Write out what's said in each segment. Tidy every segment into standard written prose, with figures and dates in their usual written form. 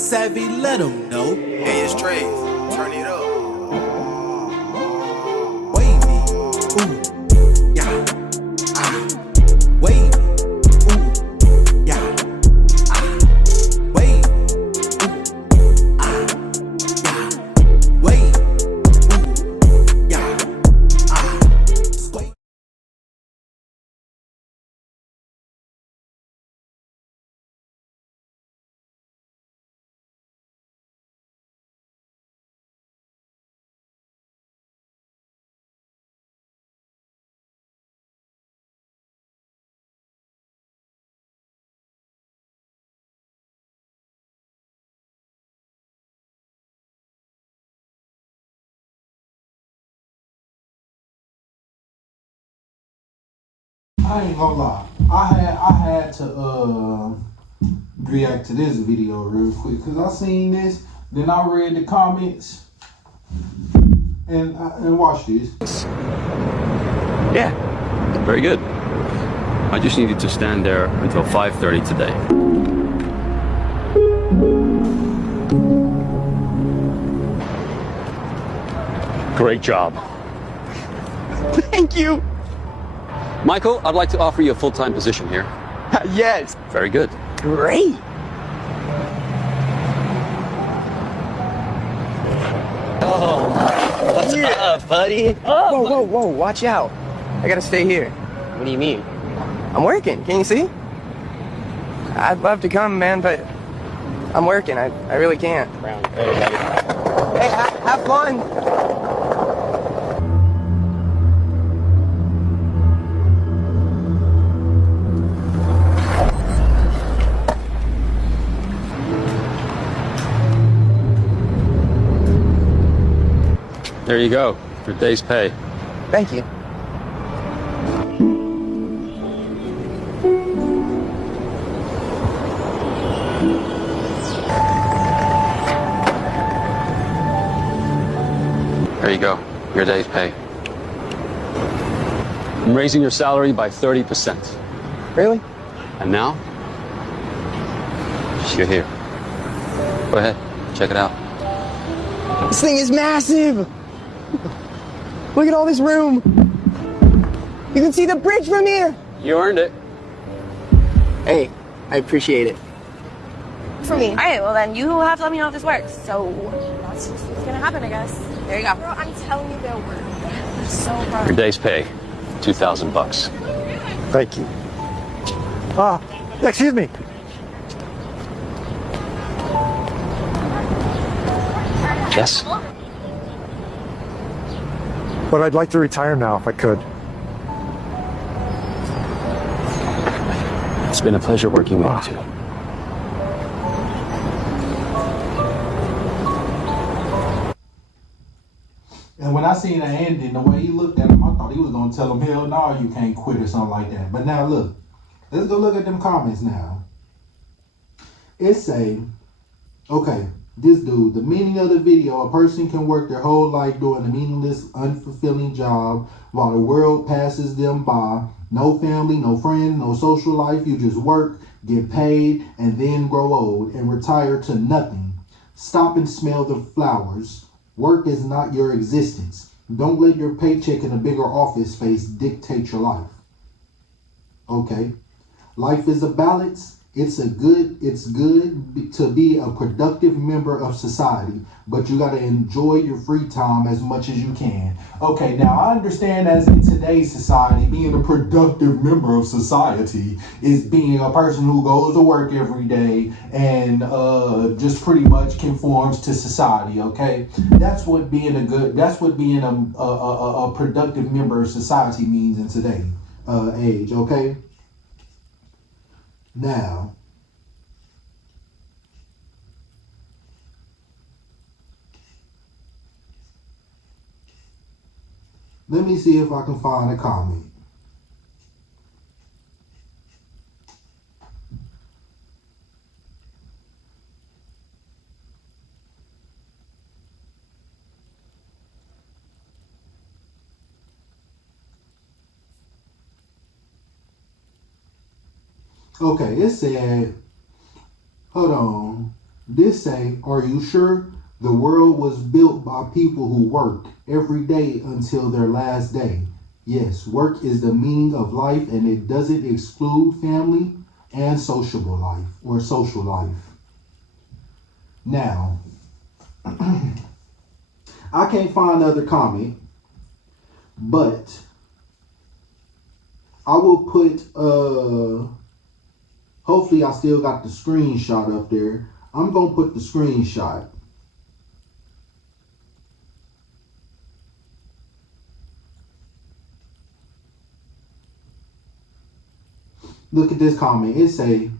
Savvy, let him know. Hey, it's Trey. Turn it up. Wavy, ooh, yeah, ah. Wavy, ooh, yeah, ah. Wavy, ooh, ah, yeah. Wavy, ooh, yeah, ah. Sway. I ain't gonna lie. I had to react to this video real quick because I seen this, then I read the comments and watch this. Yeah, very good. I just needed to stand there until 5:30 today. Great job. Thank you. Michael, I'd like to offer you a full-time position here. Yes. Very good. Great. Oh, what's up, buddy? Whoa, watch out. I gotta stay here. What do you mean? I'm working, can you see? I'd love to come, man, but I'm working. I really can't. Hey, have fun. There you go, your day's pay. Thank you. There you go, your day's pay. I'm raising your salary by 30%. Really? And now, you're here. Go ahead, check it out. This thing is massive. Look at all this room. You can see the bridge from here. You earned it. Hey, I appreciate it. For me. All right, well then you have to let me know if this works. So that's just what's gonna happen, I guess. There you go. Girl, I'm telling you they'll work. You're so proud. Your day's pay, $2,000. Thank you. Excuse me. Yes? But I'd like to retire now if I could. It's been a pleasure working with you two. And when I seen the ending, the way he looked at him, I thought he was gonna tell him, hell no, you can't quit or something like that. But now look, let's go look at them comments now. It say, okay, this dude, the meaning of the video, a person can work their whole life doing a meaningless, unfulfilling job while the world passes them by. No family, no friend, no social life. You just work, get paid, and then grow old and retire to nothing. Stop and smell the flowers. Work is not your existence. Don't let your paycheck in a bigger office space dictate your life. Okay. Life is a balance. It's good to be a productive member of society, but you got to enjoy your free time as much as you can. Okay, now I understand as in today's society, being a productive member of society is being a person who goes to work every day and just pretty much conforms to society. Okay, that's what being a productive member of society means in today's age. Okay. Now, let me see if I can find a comment. Okay, it said, hold on. This say, are you sure the world was built by people who work every day until their last day? Yes, work is the meaning of life and it doesn't exclude family and sociable life or social life. Now, I can't find another comment, but I will put, hopefully I still got the screenshot up there. I'm going to put the screenshot. Look at this comment. It say,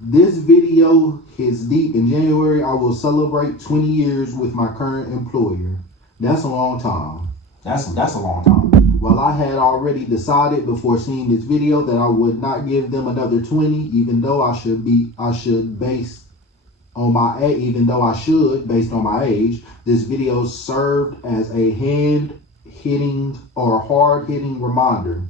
this video hits deep. In January, I will celebrate 20 years with my current employer. That's a long time. That's a long time. Well, I had already decided before seeing this video that I would not give them another 20, even though I should based on my age. This video served as a hard-hitting reminder.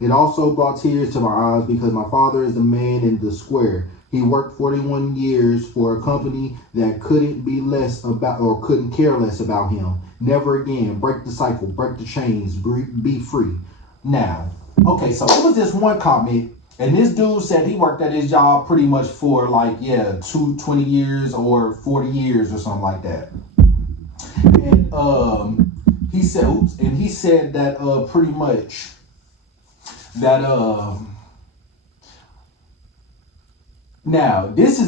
It also brought tears to my eyes because my father is the man in the square. He worked 41 years for a company that couldn't care less about him. Never again. Break the cycle, break the chains, be free. Now, okay, so it was this one comment, and this dude said he worked at his job pretty much for 20 years or 40 years or something like that. And he said that pretty much that now this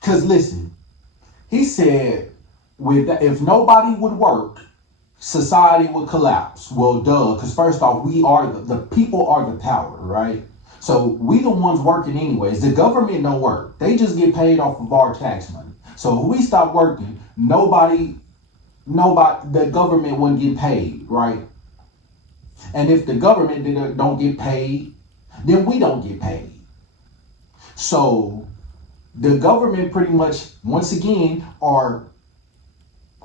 because listen, he said if nobody would work, society would collapse. Well, duh, because first off, we are the people are the power, right? So we the ones working anyways. The government don't work. They just get paid off of our tax money. So if we stop working, the government wouldn't get paid, right? And if the government don't get paid, then we don't get paid. So the government pretty much, once again,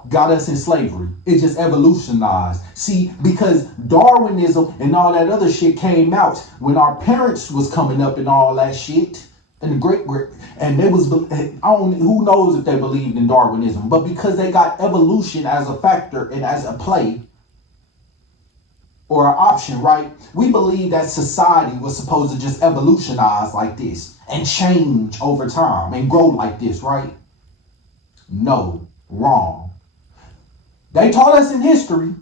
got us in slavery. It just evolutionized. See, because Darwinism and all that other shit came out when our parents was coming up and all that shit. And who knows if they believed in Darwinism, but because they got evolution as a factor and as a play, or an option, right? We believe that society was supposed to just evolutionize like this and change over time and grow like this, right? No, wrong. They taught us in history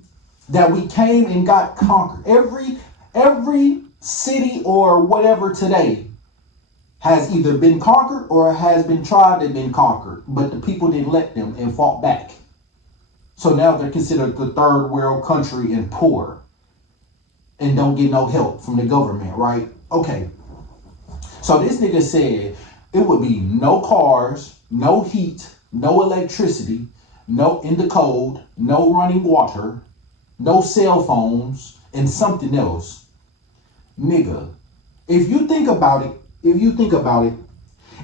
that we came and got conquered. Every city or whatever today has either been conquered or has been tried and been conquered, but the people didn't let them and fought back. So now they're considered the third world country and poor, and don't get no help from the government, right? Okay. So this nigga said it would be no cars, no heat, no electricity, no in the cold, no running water, no cell phones, and something else. Nigga, if you think about it,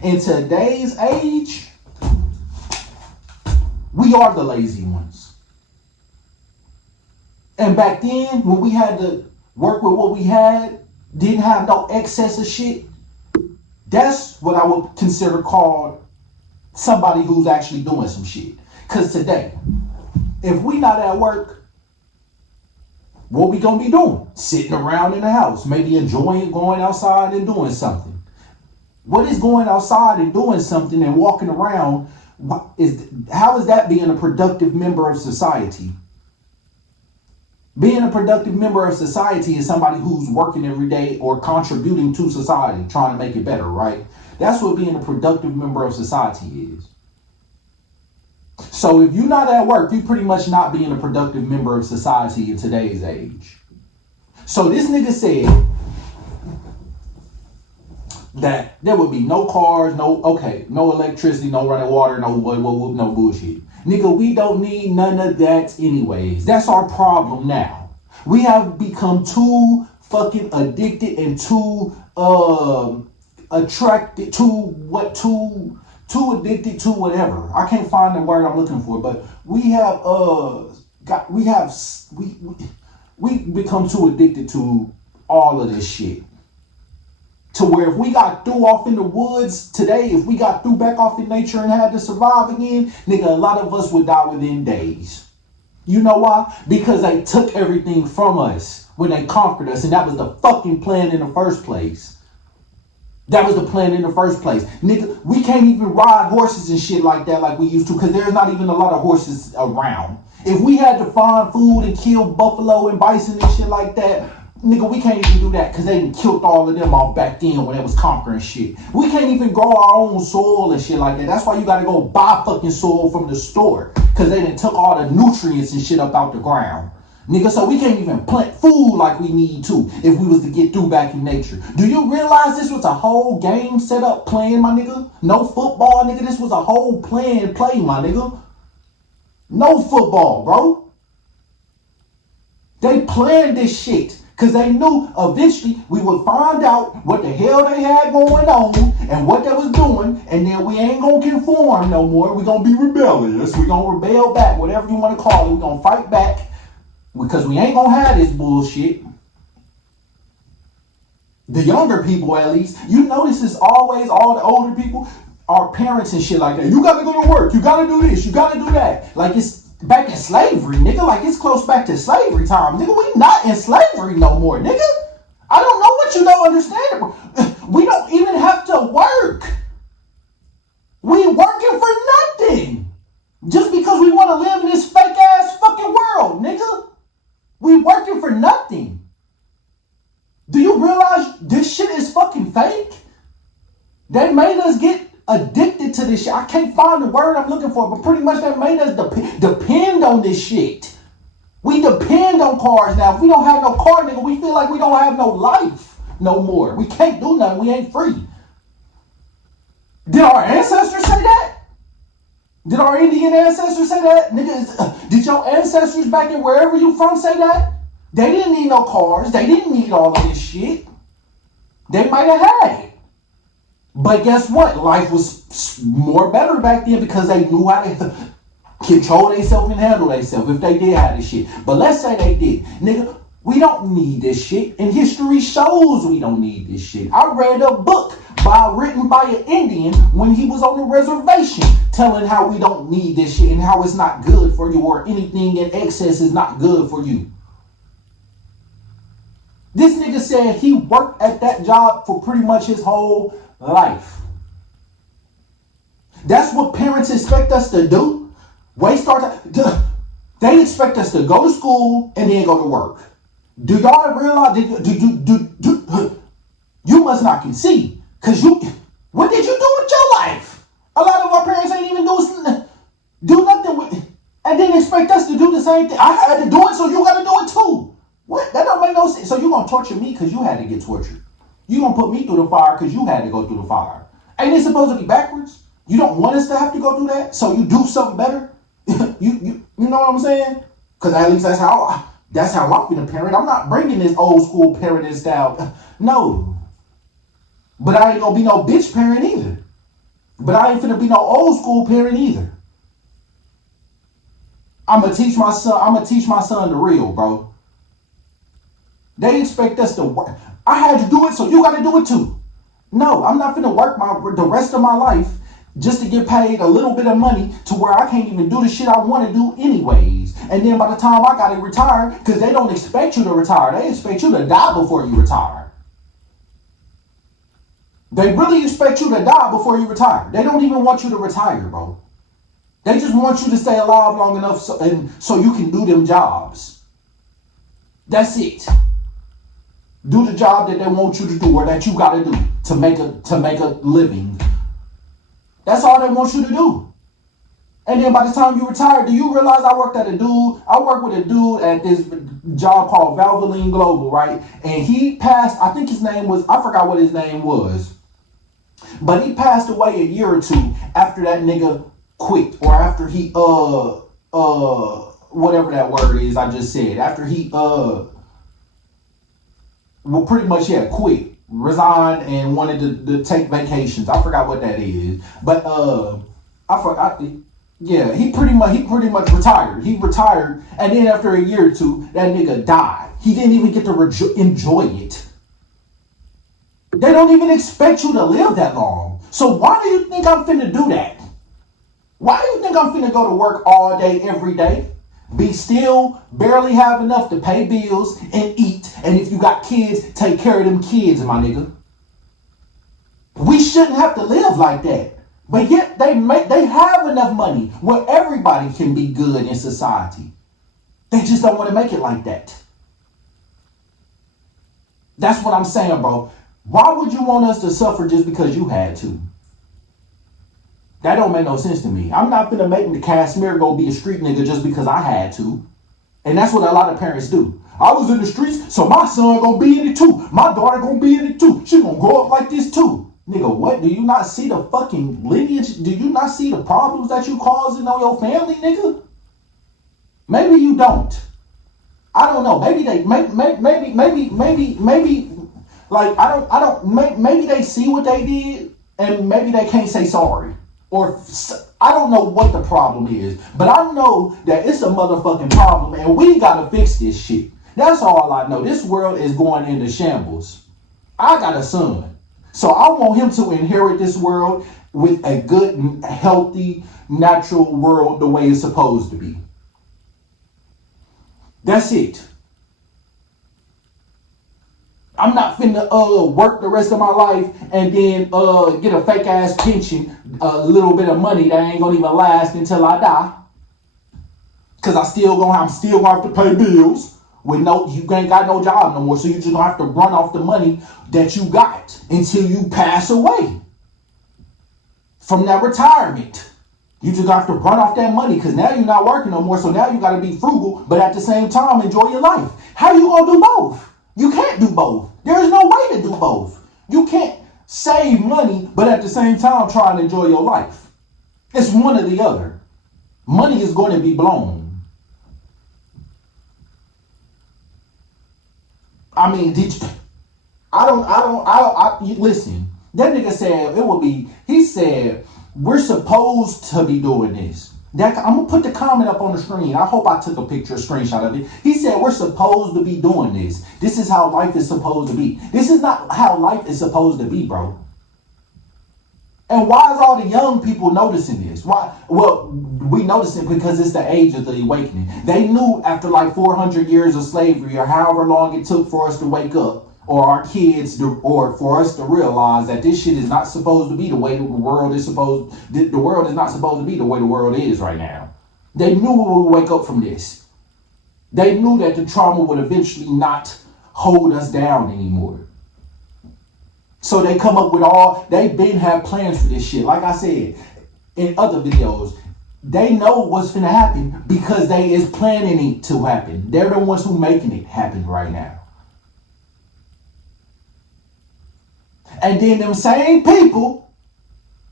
in today's age, we are the lazy ones. And back then, when we had to work with what we had, didn't have no excess of shit, that's what I would consider called somebody who's actually doing some shit. Because today, if we not at work, what we gonna be doing? Sitting around in the house, maybe enjoying going outside and doing something. What is going outside and doing something and walking around, how is that being a productive member of society? Being a productive member of society is somebody who's working every day or contributing to society, trying to make it better, right? That's what being a productive member of society is. So if you're not at work, you're pretty much not being a productive member of society in today's age. So this nigga said that there would be no cars, no electricity, no running water, no bullshit. Nigga, we don't need none of that anyways. That's our problem now. We have become too fucking addicted and too attracted to too addicted to whatever. I can't find the word I'm looking for, but we become too addicted to all of this shit. To where if we got threw off in the woods today, if we got threw back off in nature and had to survive again, nigga, a lot of us would die within days. You know why? Because they took everything from us when they conquered us, and that was the fucking plan in the first place. That was the plan in the first place. Nigga, we can't even ride horses and shit like that like we used to, because there's not even a lot of horses around. If we had to find food and kill buffalo and bison and shit like that, nigga, we can't even do that because they killed all of them off back then when they was conquering shit. We can't even grow our own soil and shit like that. That's why you gotta go buy fucking soil from the store, because they done took all the nutrients and shit up out the ground. Nigga, so we can't even plant food like we need to if we was to get through back in nature. Do you realize this was a whole game set up playing, my nigga? No football, nigga. This was a whole plan play, my nigga. No football, bro. They planned this shit. Because they knew eventually we would find out what the hell they had going on and what they was doing, and then we ain't going to conform no more. We're going to be rebellious. We're going to rebel back, whatever you want to call it. We're going to fight back because we ain't going to have this bullshit. The younger people, at least, you notice it's always all the older people, our parents and shit like that. You got to go to work. You got to do this. You got to do that. Like it's back in slavery, nigga. Like it's close back to slavery time, nigga. We not in slavery no more, nigga. I don't know what you don't understand. We don't even have to work. We working for nothing. Just because we want to live in this fake ass fucking world, nigga. We working for nothing. Do you realize this shit is fucking fake? They made us get addicted to this shit. I can't find the word I'm looking for, but pretty much that made us depend on this shit. We depend on cars now. If we don't have no car, nigga, we feel like we don't have no life no more. We can't do nothing. We ain't free. Did our ancestors say that? Did our Indian ancestors say that? Nigga, did your ancestors back in wherever you from say that? They didn't need no cars. They didn't need all of this shit. They might have had it. But guess what? Life was more better back then because they knew how to control themselves and handle themselves if they did have this shit. But let's say they did. Nigga, we don't need this shit. And history shows we don't need this shit. I read a book written by an Indian when he was on the reservation telling how we don't need this shit and how it's not good for you, or anything in excess is not good for you. This nigga said he worked at that job for pretty much his whole life. That's what parents expect us to do. Waste our time. They expect us to go to school and then go to work. Do y'all realize? You must not concede, cause what did you do with your life? A lot of our parents ain't even do nothing with, and then expect us to do the same thing. I had to do it, so you got to do it too. What? That don't make no sense. So you gonna torture me because you had to get tortured. You gonna put me through the fire because you had to go through the fire. Ain't it supposed to be backwards? You don't want us to have to go through that, so you do something better. you know what I'm saying? Because at least that's how I'm being a parent. I'm not bringing this old school parenting style. No. But I ain't gonna be no bitch parent either. But I ain't finna be no old school parent either. I'm gonna teach my son the real, bro. They expect us to work. I had to do it, so you got to do it too. No, I'm not finna work the rest of my life just to get paid a little bit of money to where I can't even do the shit I want to do anyways. And then by the time I got to retire, because they don't expect you to retire. They expect you to die before you retire. They really expect you to die before you retire. They don't even want you to retire, bro. They just want you to stay alive long enough so you can do them jobs. That's it. Do the job that they want you to do, or that you got to do to make a living. That's all they want you to do. And then by the time you retire, do you realize I worked with a dude at this job called Valvoline Global, right? And he passed, I think his name was, I forgot what his name was. But he passed away a year or two after that nigga quit, or after he, whatever that word is I just said. After he, pretty much, quit, resigned, and wanted to take vacations. I forgot what that is, but he pretty much retired. He retired, and then after a year or two, that nigga died. He didn't even get to enjoy it. They don't even expect you to live that long. So why do you think I'm finna do that? Why do you think I'm finna go to work all day, every day? Be still, barely have enough to pay bills and eat. And if you got kids, take care of them kids, my nigga. We shouldn't have to live like that. But yet they have enough money where everybody can be good in society. They just don't want to make it like that. That's what I'm saying, bro. Why would you want us to suffer just because you had to? That don't make no sense to me. I'm not gonna make the Casimir go be a street nigga just because I had to. And that's what a lot of parents do. I was in the streets, so my son gonna be in it too. My daughter gonna be in it too. She gonna grow up like this too. Nigga, what? Do you not see the fucking lineage? Do you not see the problems that you causing on your family, nigga? Maybe you don't. I don't know. Maybe they, maybe, like, maybe they see what they did and maybe they can't say sorry. Or, I don't know what the problem is, but I know that it's a motherfucking problem and we gotta fix this shit. That's all I know. This world is going into shambles. I got a son, so I want him to inherit this world with a good, healthy, natural world the way it's supposed to be. That's it. I'm not finna work the rest of my life and then get a fake ass pension, a little bit of money that ain't gonna even last until I die. Cause I'm still gonna have to pay bills with you ain't got no job no more. So you just gonna have to run off the money that you got until you pass away from that retirement. You just have to run off that money because now you're not working no more. So now you gotta be frugal, but at the same time enjoy your life. How you gonna do both? You can't do both. There is no way to do both. You can't save money, but at the same time try and enjoy your life. It's one or the other. Money is going to be blown. I mean, listen, that nigga said he said, we're supposed to be doing this. I'm going to put the comment up on the screen. I hope I took a screenshot of it. He said, we're supposed to be doing this. This is how life is supposed to be. This is not how life is supposed to be, bro. And why is all the young people noticing this? Why? Well, we notice it because it's the age of the awakening. They knew after like 400 years of slavery or however long it took for us to wake up, or our kids, or for us to realize that this shit is not supposed to be the way the world is supposed. The world is not supposed to be the way the world is right now. They knew we would wake up from this. They knew that the trauma would eventually not hold us down anymore. So they come up with they've been have plans for this shit. Like I said in other videos, they know what's gonna happen because they is planning it to happen. They're the ones who making it happen right now. And then them same people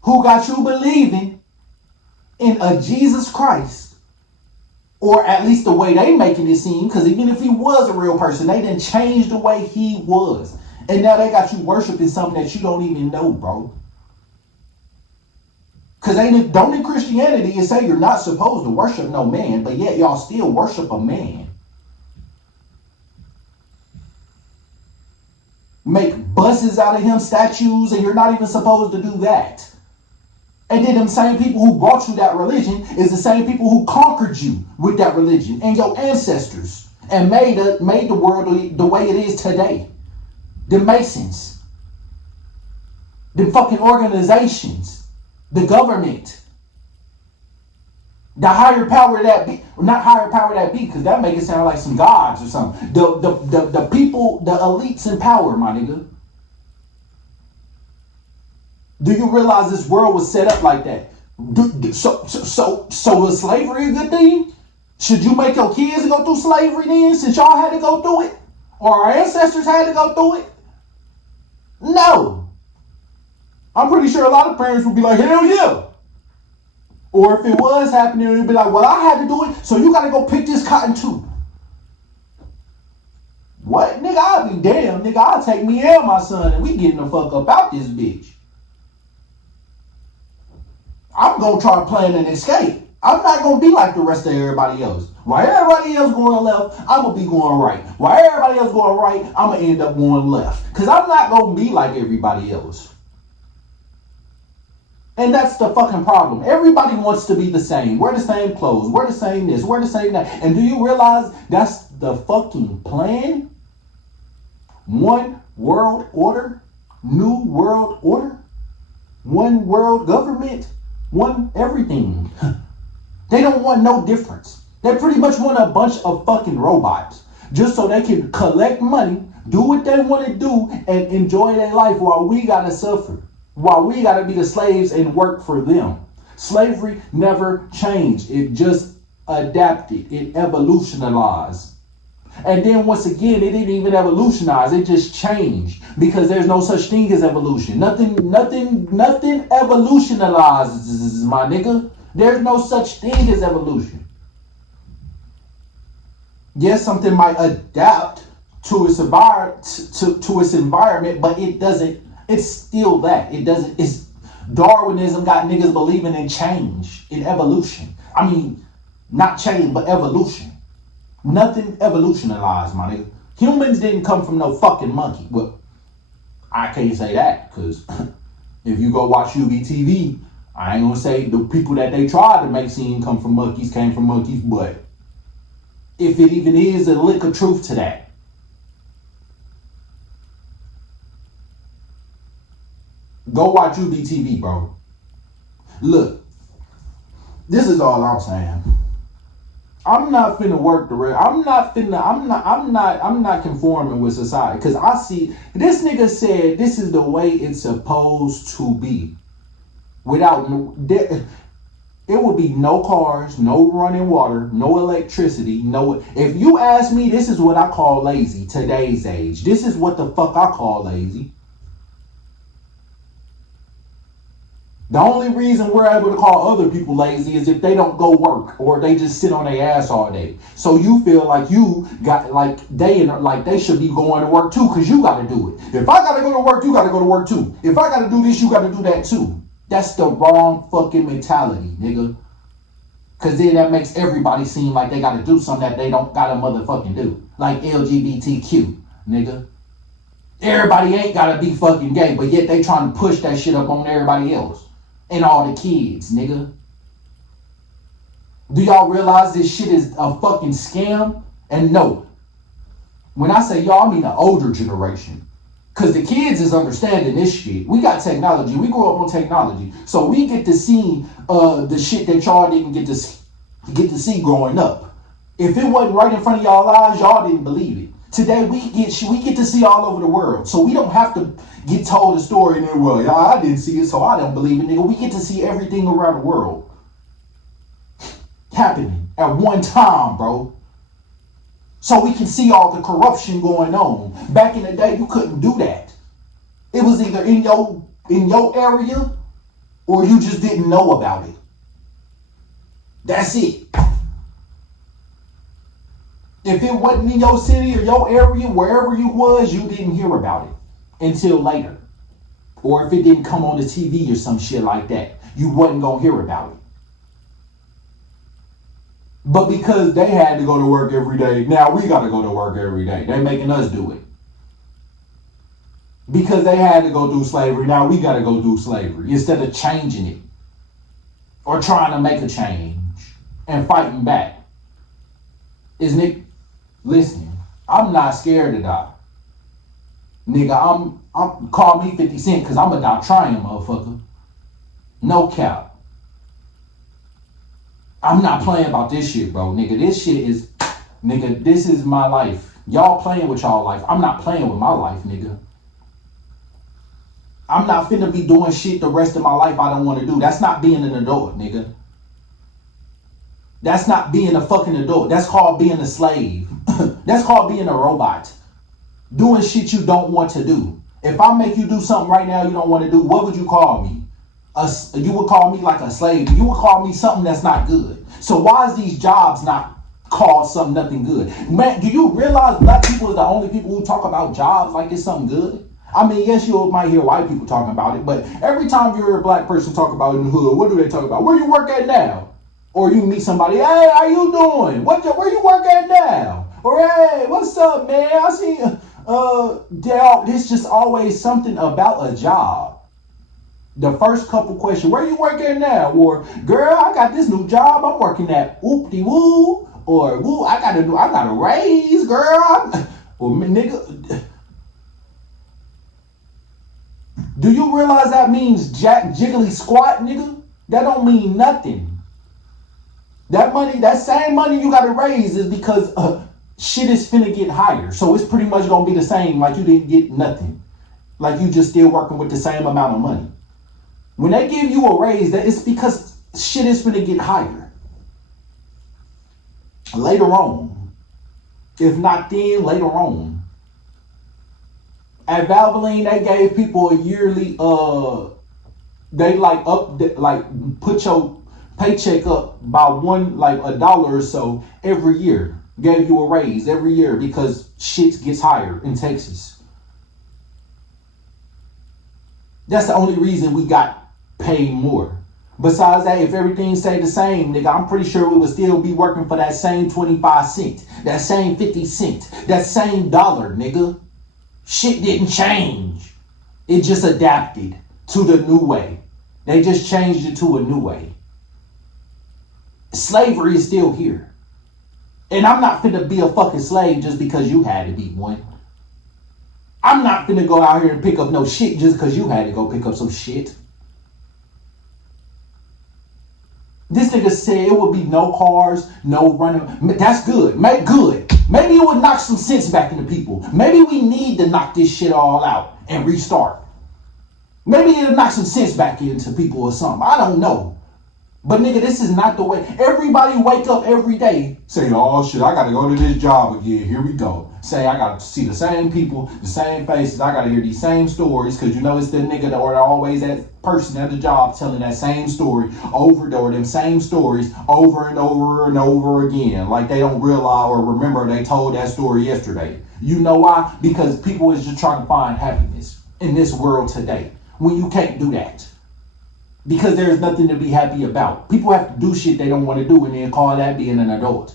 who got you believing in a Jesus Christ, or at least the way they making it seem, because even if he was a real person, they didn't change the way he was. And now they got you worshiping something that you don't even know, bro. Because don't in Christianity it say you're not supposed to worship no man, but yet y'all still worship a man. Make buses out of him, statues, and you're not even supposed to do that. And then them same people who brought you that religion is the same people who conquered you with that religion and your ancestors and made the world the way it is today. The Masons, the fucking organizations, the government, the higher power that be, not higher power that be, because that make it sound like some gods or something. The people, the elites in power, my nigga. Do you realize this world was set up like that? So was slavery a good thing? Should you make your kids go through slavery then, since y'all had to go through it? Or our ancestors had to go through it? No. I'm pretty sure a lot of parents would be like, hell yeah. Or if it was happening, it'd be like, well, I had to do it, so you gotta go pick this cotton too. What? Nigga, I'll be damned. Nigga, I'll take me and my son and we getting the fuck up out this bitch. I'm gonna try to plan an escape. I'm not going to be like the rest of everybody else. While everybody else going left, I'm going to be going right. While everybody else going right, I'm going to end up going left. Because I'm not going to be like everybody else. And that's the fucking problem. Everybody wants to be the same. Wear the same clothes. Wear the same this. Wear the same that. And do you realize that's the fucking plan? One world order. New world order. One world government. One everything. They don't want no difference. They pretty much want a bunch of fucking robots. Just so they can collect money, do what they want to do, and enjoy their life while we gotta suffer. While we gotta be the slaves and work for them. Slavery never changed. It just adapted. It evolutionized. And then once again, it didn't even evolutionize. It just changed. Because there's no such thing as evolution. Nothing evolutionizes, my nigga. There's no such thing as evolution. Yes, something might adapt to its environment, but it doesn't. It's still that. It doesn't. It's Darwinism got niggas believing in change, in evolution. I mean, not change, but evolution. Nothing evolutionized, my nigga. Humans didn't come from no fucking monkey. Well, I can't say that, because if you go watch UBTV, I ain't gonna say the people that they tried to make seem come from monkeys came from monkeys, but if it even is a lick of truth to that. Go watch UBTV, bro. Look, this is all I'm saying. I'm not finna work the rest. I'm not conforming with society. Cause I see this nigga said this is the way it's supposed to be. Without it would be no cars, no running water, no electricity, no. If you ask me, this is what I call lazy today's age. This is what the fuck I call lazy. The only reason we're able to call other people lazy is if they don't go work or they just sit on their ass all day. So you feel like you got like they should be going to work too, because you got to do it. If I got to go to work, you got to go to work too. If I got to do this, you got to do that too. That's the wrong fucking mentality, nigga. Because then that makes everybody seem like they got to do something that they don't got to motherfucking do. Like LGBTQ, nigga. Everybody ain't got to be fucking gay, but yet they trying to push that shit up on everybody else. And all the kids, nigga. Do y'all realize this shit is a fucking scam? And no. When I say y'all, I mean the older generation. Because the kids is understanding this shit. We got technology. We grew up on technology. So we get to see the shit that y'all didn't get to see growing up. If it wasn't right in front of y'all eyes, y'all didn't believe it. Today we get to see all over the world. So we don't have to get told a story and then, well, y'all, I didn't see it, so I don't believe it, nigga. We get to see everything around the world happening at one time, bro. So we can see all the corruption going on. Back in the day, you couldn't do that. It was either in your area or you just didn't know about it. That's it. If it wasn't in your city or your area, wherever you was, you didn't hear about it until later. Or if it didn't come on the TV or some shit like that, you wasn't gonna hear about it. But because they had to go to work every day, now we gotta go to work every day. They're making us do it. Because they had to go through slavery, now we gotta go through slavery instead of changing it. Or trying to make a change and fighting back. Is Nick listening? I'm not scared to die. Nigga, I'm call me 50 Cent because I'm a die trying, motherfucker. No cap. I'm not playing about this shit, bro. Nigga, this is my life. Y'all playing with y'all life. I'm not playing with my life, nigga. I'm not finna be doing shit the rest of my life I don't want to do. That's not being an adult, nigga. That's not being a fucking adult. That's called being a slave. That's called being a robot. Doing shit you don't want to do. If I make you do something right now you don't want to do, what would you call me? You would call me like a slave. You would call me something that's not good. So why is these jobs not called something nothing good? Man, do you realize black people are the only people who talk about jobs like it's something good? I mean, yes, you might hear white people talking about it, but every time you hear a black person talk about it in the hood, what do they talk about? Where you work at now? Or you meet somebody, hey, how you doing? Where you work at now? Or hey, what's up, man? I see it's just always something about a job. The first couple questions, where you work at now? Or girl, I got this new job, I'm working at oop-de-woo. Or woo, I got a raise, girl. Or nigga. Do you realize that means jack jiggly squat, nigga? That don't mean nothing. That money, that same money you got to raise is because shit is finna get higher. So it's pretty much gonna be the same, like you didn't get nothing. Like you just still working with the same amount of money. When they give you a raise, that it's because shit is finna get higher. Later on. If not then, later on. At Valvoline, they gave people a yearly, they put your paycheck up by $1 or so every year. Gave you a raise every year because shit gets higher in Texas. That's the only reason we got paid more. Besides that, if everything stayed the same, nigga, I'm pretty sure we would still be working for that same 25 cents, that same 50 cents, that same dollar, nigga. Shit didn't change. It just adapted to the new way. They just changed it to a new way. Slavery is still here. And I'm not finna be a fucking slave just because you had to be one. I'm not finna go out here and pick up no shit just because you had to go pick up some shit. This nigga said it would be no cars, no running. That's good. Make good. Maybe it would knock some sense back into people. Maybe we need to knock this shit all out and restart. Maybe it'll knock some sense back into people or something. I don't know. But nigga, this is not the way. Everybody wake up every day, say, oh shit, I gotta go to this job again. Here we go. Say, I gotta see the same people, the same faces. I gotta hear these same stories because you know it's the nigga that or always that person at the job telling that same story over or them same stories over and over and over again. Like they don't realize or remember they told that story yesterday. You know why? Because people is just trying to find happiness in this world today when you can't do that. Because there's nothing to be happy about. People have to do shit they don't want to do and then call that being an adult.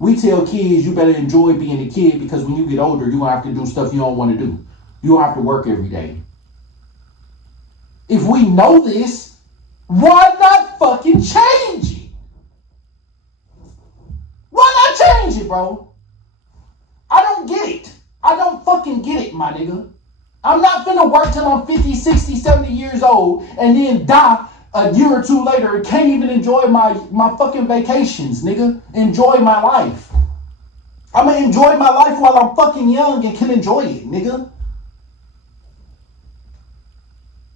We tell kids you better enjoy being a kid because when you get older, you're going to have to do stuff you don't want to do. You don't have to work every day. If we know this, why not fucking change it? Why not change it, bro? I don't get it. I don't fucking get it, my nigga. I'm not finna work till I'm 50, 60, 70 years old and then die a year or two later and can't even enjoy my fucking vacations, nigga. Enjoy my life. I'm gonna enjoy my life while I'm fucking young and can enjoy it, nigga.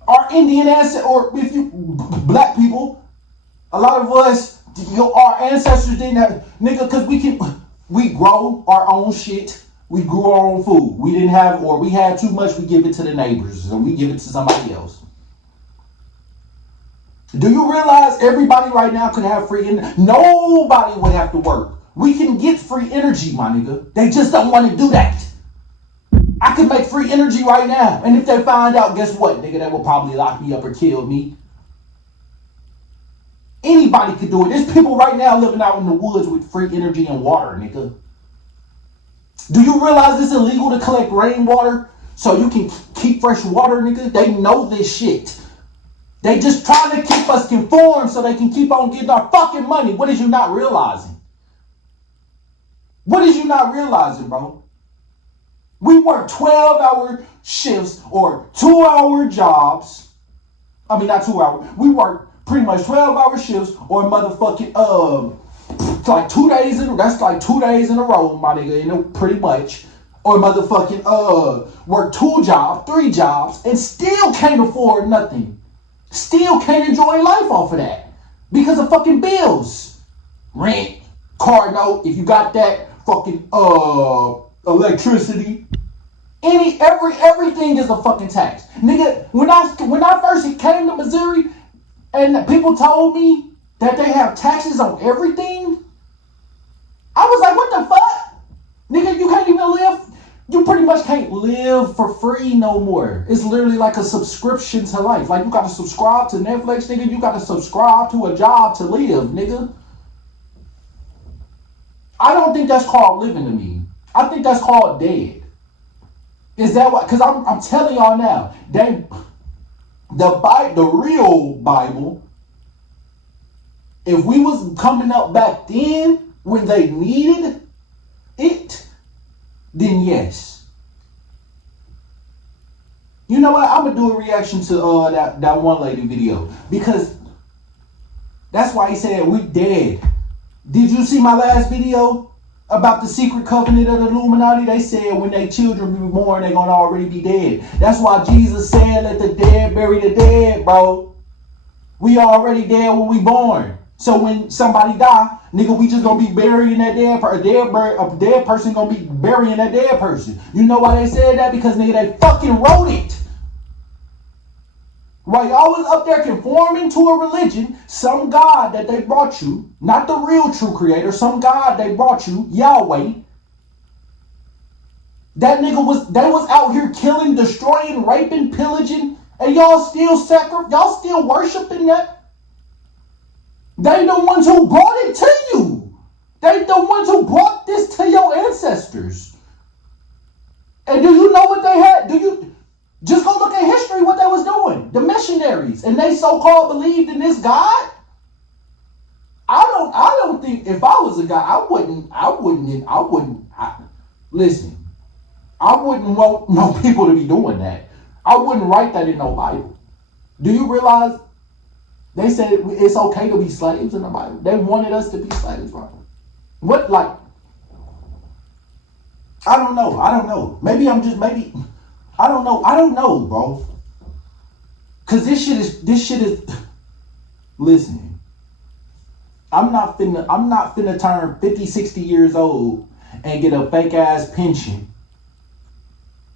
Our Indian ancestors, or if you, black people, a lot of us, our ancestors didn't have, nigga, cause we grow our own shit. We grew our own food. We didn't have, or we had too much, we give it to the neighbors and we give it to somebody else. Do you realize everybody right now could have free energy? Nobody would have to work. We can get free energy, my nigga. They just don't want to do that. I could make free energy right now. And if they find out, guess what, nigga? They will probably lock me up or kill me. Anybody could do it. There's people right now living out in the woods with free energy and water, nigga. Do you realize it's illegal to collect rainwater so you can keep fresh water, nigga? They know this shit. They just trying to keep us conformed so they can keep on getting our fucking money. What is you not realizing? What is you not realizing, bro? We work 12-hour shifts or 2-hour jobs. I mean, not 2 hours. We work pretty much 12-hour shifts or motherfucking, it's like 2 days that's like 2 days in a row, my nigga, you know, pretty much. Or motherfucking, work 2 jobs, 3 jobs, and still can't afford nothing. Still can't enjoy life off of that. Because of fucking bills. Rent, car note, if you got that, fucking, electricity. Everything is a fucking tax. Nigga, when I first came to Missouri, and people told me that they have taxes on everything, I was like, what the fuck? Nigga, you can't even live. You pretty pretty much can't live for free no more. It's literally like a subscription to life. Like you gotta subscribe to Netflix, nigga. You gotta subscribe to a job to live, nigga. I don't think that's called living to me. I think that's called dead. Is that what? Because I'm telling y'all now, the real Bible, if we was coming up back then when they needed it, then yes. You know what? I'm gonna do a reaction to that one lady video because that's why he said we dead. Did you see my last video about the secret covenant of the Illuminati? They said when their children be born, they're gonna already be dead. That's why Jesus said, "Let the dead bury the dead, bro." We already dead when we born. So when somebody die, nigga, we just gonna be burying that dead person. A dead person gonna be burying that dead person. You know why they said that? Because nigga, they fucking wrote it. While y'all was up there conforming to a religion, some God that they brought you, not the real true creator, some God they brought you, Yahweh. That nigga they was out here killing, destroying, raping, pillaging, and y'all still worshiping that? They the ones who brought it to you. They the ones who brought this to your ancestors. And do you know what they had? Just go look at history, what they was doing. The missionaries. And they so-called believed in this God. I don't think if I was a guy, I wouldn't want no people to be doing that. I wouldn't write that in no Bible. Do you realize they said it's okay to be slaves in the Bible? They wanted us to be slaves, right? What, like, I don't know. I don't know, bro. Cause this shit is listen. I'm not finna turn 50, 60 years old and get a fake ass pension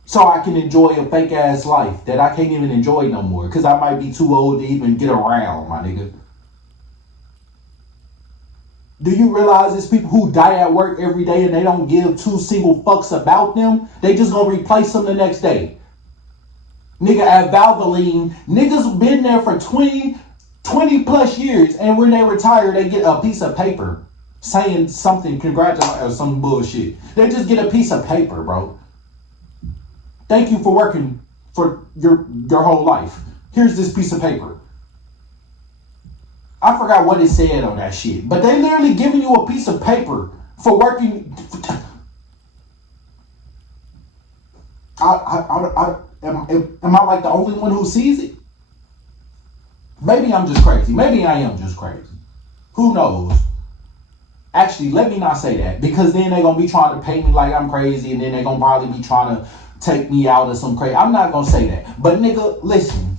so I can enjoy a fake ass life that I can't even enjoy no more. Cause I might be too old to even get around, my nigga. Do you realize there's people who die at work every day and they don't give two single fucks about them? They just gonna replace them the next day. Nigga, at Valvoline, niggas been there for 20 plus years, and when they retire, they get a piece of paper saying something, congratulations, or some bullshit. They just get a piece of paper, bro. Thank you for working for your whole life. Here's this piece of paper. I forgot what it said on that shit, but they literally giving you a piece of paper for working. Am I like the only one who sees it? Maybe I'm just crazy. Maybe I am just crazy. Who knows? Actually, let me not say that, because then they're going to be trying to pay me like I'm crazy, and then they're going to probably be trying to take me out of some crazy. I'm not going to say that. But nigga, listen.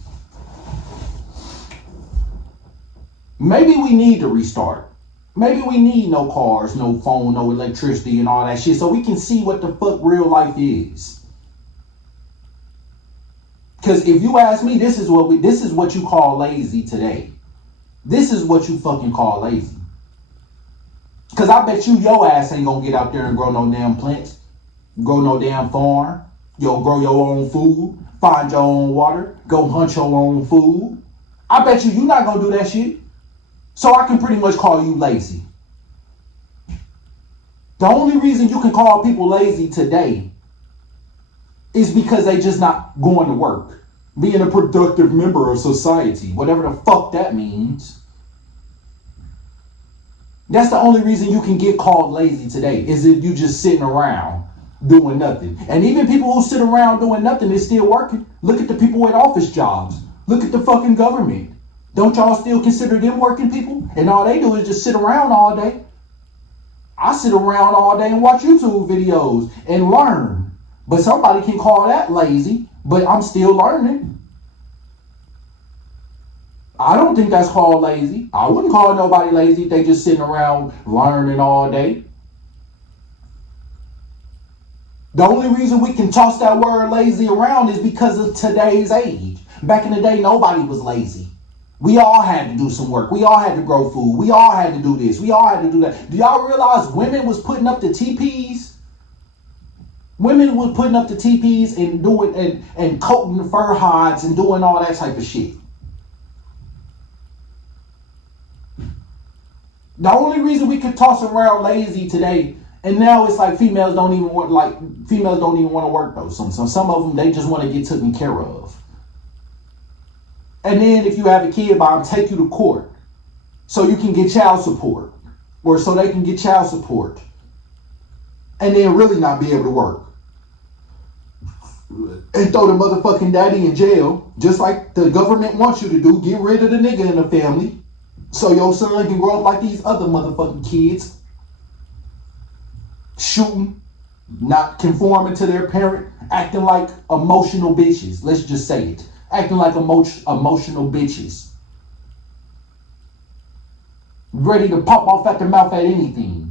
Maybe we need to restart. Maybe we need no cars, no phone, no electricity and all that shit so we can see what the fuck real life is. Because if you ask me, this is what you call lazy today. This is what you fucking call lazy. Because I bet your ass ain't gonna get out there and grow no damn plants, grow no damn farm, grow your own food, find your own water, go hunt your own food. I bet you not gonna do that shit. So I can pretty much call you lazy. The only reason you can call people lazy today is because they just not going to work, being a productive member of society, whatever the fuck that means. That's the only reason you can get called lazy today, is if you just sitting around doing nothing. And even people who sit around doing nothing is still working. Look at the people with office jobs. Look at the fucking government. Don't y'all still consider them working people? And all they do is just sit around all day. I sit around all day and watch YouTube videos and learn. But somebody can call that lazy, but I'm still learning. I don't think that's called lazy. I wouldn't call nobody lazy if they just sitting around learning all day. The only reason we can toss that word lazy around is because of today's age. Back in the day, nobody was lazy. We all had to do some work. We all had to grow food. We all had to do this. We all had to do that. Do y'all realize women was putting up the teepees? Women was putting up the teepees and doing and coating the fur hides and doing all that type of shit. The only reason we could toss around lazy today, and now it's like females don't even want to work though. Some of them, they just want to get taken care of. And then if you have a kid, by them take you to court so you can get child support, or so they can get child support, and then really not be able to work. And throw the motherfucking daddy in jail, just like the government wants you to do. Get rid of the nigga in the family so your son can grow up like these other motherfucking kids. Shooting, not conforming to their parent, acting like emotional bitches. Let's just say it. Acting like emotional bitches. Ready to pop off at the mouth at anything.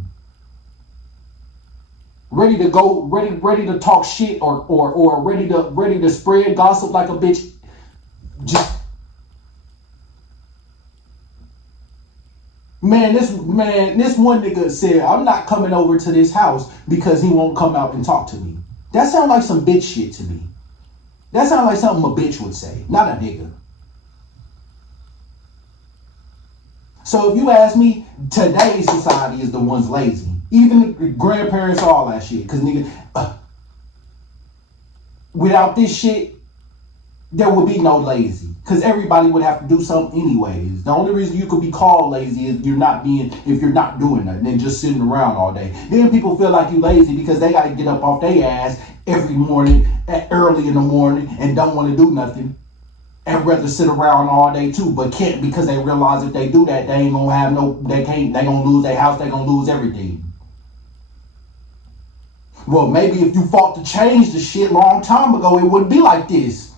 Ready to go, ready to talk shit or ready to spread gossip like a bitch. This one nigga said, I'm not coming over to this house because he won't come out and talk to me. That sounds like some bitch shit to me. That sounds like something a bitch would say, not a nigga. So if you ask me, today's society is the ones lazy. Even the grandparents, all that shit. Because nigga, without this shit, there would be no lazy. Because everybody would have to do something anyways. The only reason you could be called lazy is if you're not doing nothing and just sitting around all day. Then people feel like you lazy because they got to get up off their ass every morning, early in the morning, and don't want to do nothing. And rather sit around all day too, but can't because they realize if they do that, they ain't gonna have they gonna lose their house, they gonna lose everything. Well, maybe if you fought to change the shit long time ago, it wouldn't be like this.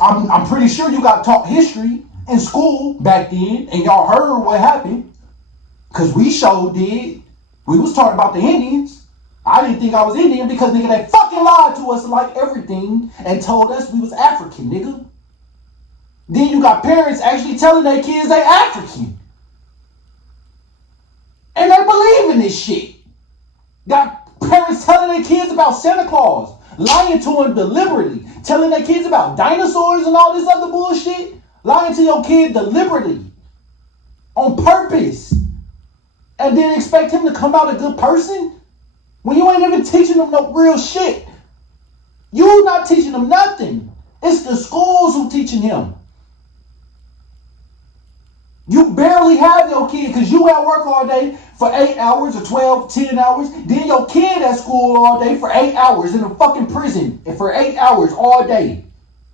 I'm pretty sure you got taught history in school back then, and y'all heard what happened. Cause we sure did. We was talking about the Indians. I didn't think I was Indian because, nigga, they fucking lied to us like everything and told us we was African, nigga. Then you got parents actually telling their kids they African. And they believe in this shit. Got parents telling their kids about Santa Claus, lying to them deliberately, telling their kids about dinosaurs and all this other bullshit, lying to your kid deliberately, on purpose, and then expect him to come out a good person when you ain't even teaching them no real shit. You not teaching them nothing. It's the schools who teaching him. You barely have your kid because you at work all day for 8 hours or 12, 10 hours. Then your kid at school all day for 8 hours in a fucking prison and for 8 hours all day.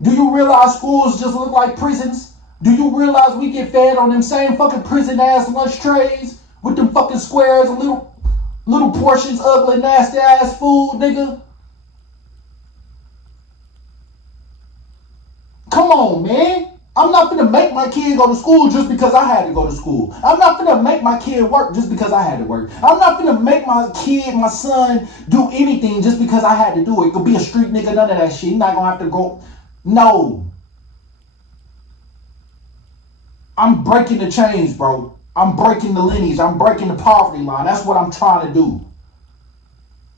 Do you realize schools just look like prisons? Do you realize we get fed on them same fucking prison ass lunch trays with them fucking squares and little portions, ugly, nasty ass food, nigga? Come on, man. I'm not gonna make my kid go to school just because I had to go to school. I'm not gonna make my kid work just because I had to work. I'm not gonna make my son, do anything just because I had to do it. It could be a street nigga, none of that shit. You're not gonna have to go. No. I'm breaking the chains, bro. I'm breaking the lineage. I'm breaking the poverty line. That's what I'm trying to do.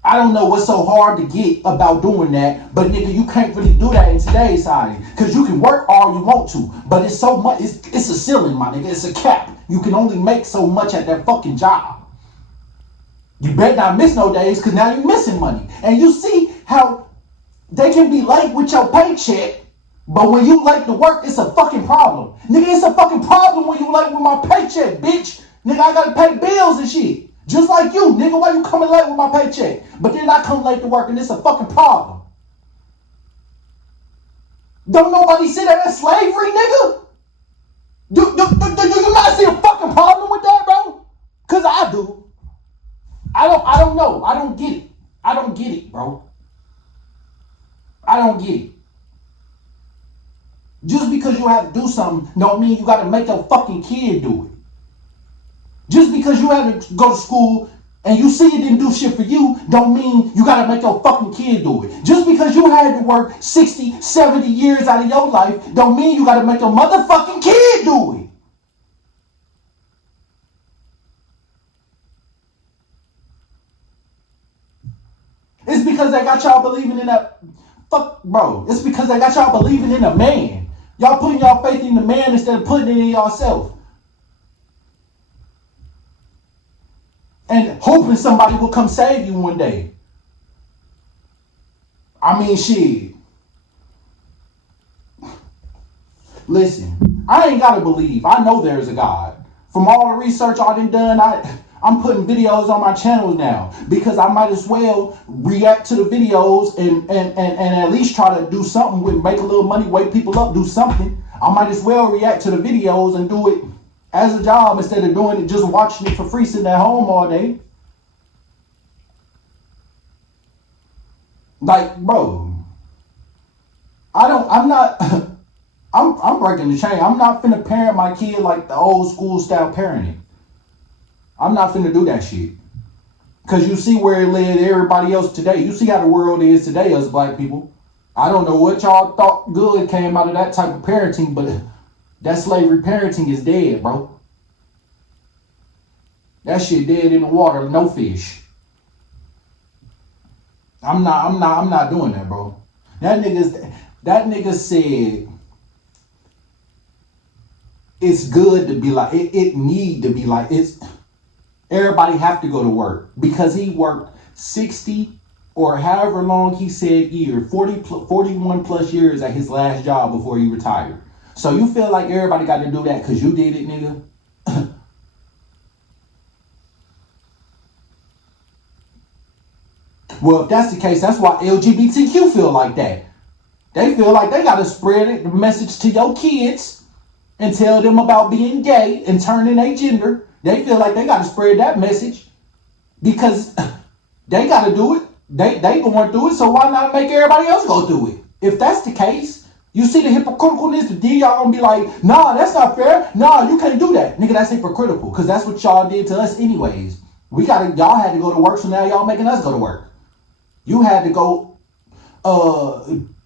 I don't know what's so hard to get about doing that, but nigga, you can't really do that in today's society because you can work all you want to, but it's so much. It's a ceiling, my nigga. It's a cap. You can only make so much at that fucking job. You better not miss no days because now you're missing money. And you see how they can be late with your paycheck, but when you late to work, it's a fucking problem. Nigga, it's a fucking problem when you late with my paycheck, bitch. Nigga, I gotta pay bills and shit. Just like you, nigga, why you coming late with my paycheck? But then I come late to work and it's a fucking problem. Don't nobody see that as slavery, nigga? Do you not see a fucking problem with that, bro? Cause I do. I don't know. I don't get it. I don't get it, bro. I don't get it. Just because you have to do something don't mean you gotta make your fucking kid do it. Just because you had to go to school and you see it didn't do shit for you, don't mean you gotta make your fucking kid do it. Just because you had to work 60, 70 years out of your life, don't mean you gotta make your motherfucking kid do it. because they got y'all believing in a fuck, bro. It's because they got y'all believing in a man. Y'all putting y'all faith in the man instead of putting it in yourself. And hoping somebody will come save you one day. I mean, shit. Listen, I ain't got to believe. I know there's a God. From all the research I done, I'm putting videos on my channel now because I might as well react to the videos and at least try to do something with, make a little money, wake people up, do something. I might as well react to the videos and do it as a job instead of doing it, just watching it for free, sitting at home all day. Like, bro, I'm breaking the chain. I'm not finna parent my kid like the old school style parenting. I'm not finna do that shit. Cause you see where it led everybody else today. You see how the world is today, us black people. I don't know what y'all thought good came out of that type of parenting, but that slavery parenting is dead, bro. That shit dead in the water, no fish. I'm not doing that, bro. That nigga said it's good to be like it need to be like it's everybody have to go to work because he worked 60 or however long he said year, 41 plus years at his last job before he retired. So you feel like everybody got to do that because you did it, nigga? Well, if that's the case, that's why LGBTQ feel like that. They feel like they got to spread the message to your kids and tell them about being gay and turning their gender. They feel like they got to spread that message because they got to do it. They going through it, so why not make everybody else go through it? If that's the case, you see the hypocriticalness, then y'all gonna be like, nah, that's not fair. Nah, you can't do that. Nigga, that's hypocritical because that's what y'all did to us anyways. Y'all had to go to work, so now y'all making us go to work. You had to go,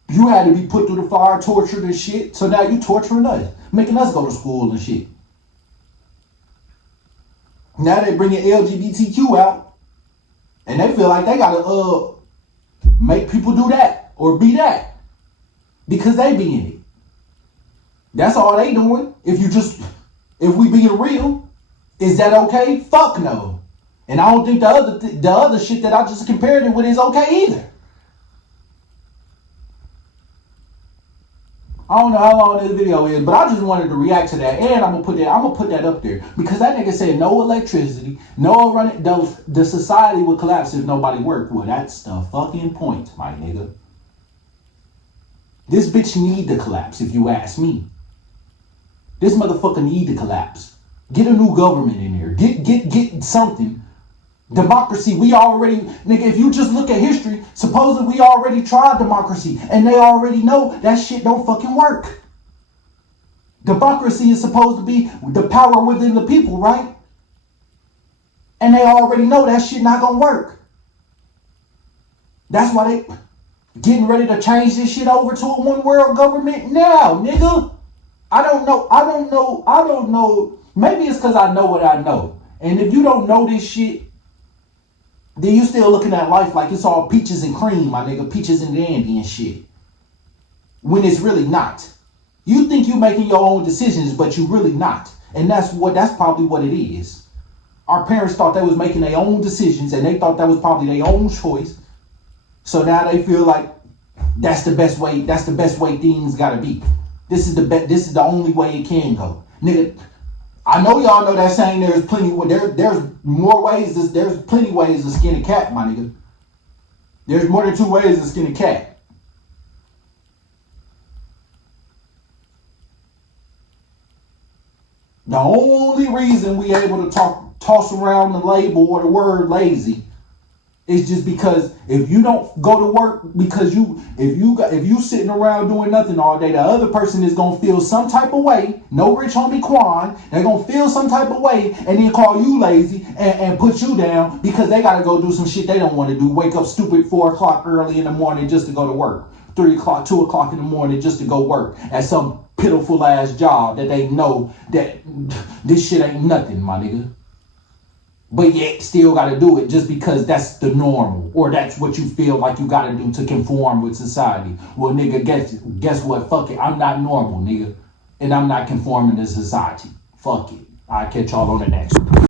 you had to be put through the fire, tortured and shit. So now you torturing us, making us go to school and shit. Now they bringing LGBTQ out, and they feel like they gotta make people do that or be that because they be in it. That's all they doing. If we being real, is that okay? Fuck no. And I don't think the other shit that I just compared it with is okay either. I don't know how long this video is, but I just wanted to react to that, and I'm gonna put that up there because that nigga said no electricity, no running. The society would collapse if nobody worked. Well, that's the fucking point, my nigga. This bitch need to collapse, if you ask me. This motherfucker need to collapse. Get a new government in there. Get something. Democracy, we already, nigga, if you just look at history, supposedly we already tried democracy and they already know that shit don't fucking work. Democracy is supposed to be the power within the people, right? And they already know that shit not gonna work. That's why they getting ready to change this shit over to a one world government now, nigga. I don't know. Maybe it's because I know what I know. And if you don't know this shit, then you still looking at life like it's all peaches and cream, my nigga, peaches and dandy and shit. When it's really not. You think you making your own decisions, but you really not. And that's probably what it is. Our parents thought they was making their own decisions and they thought that was probably their own choice. So now they feel like that's the best way things gotta be. This is the only way it can go. Nigga, I know y'all know that saying there's plenty ways to skin a cat, my nigga. There's more than 2 ways to skin a cat. The only reason we able to toss around the label or the word lazy is just because if you don't go to work because if you sitting around doing nothing all day, the other person is gonna feel some type of way. No rich homie Quan, they're gonna feel some type of way and then call you lazy and put you down because they gotta go do some shit they don't want to do. Wake up stupid 4 o'clock early in the morning just to go to work. 3 o'clock, 2 o'clock in the morning just to go work at some pitiful ass job that they know that this shit ain't nothing, my nigga. but yet still gotta do it just because that's the normal, or that's what you feel like you gotta do to conform with society. Well, nigga, guess what? Fuck it. I'm not normal, nigga. And I'm not conforming to society. Fuck it. I'll catch y'all on the next one.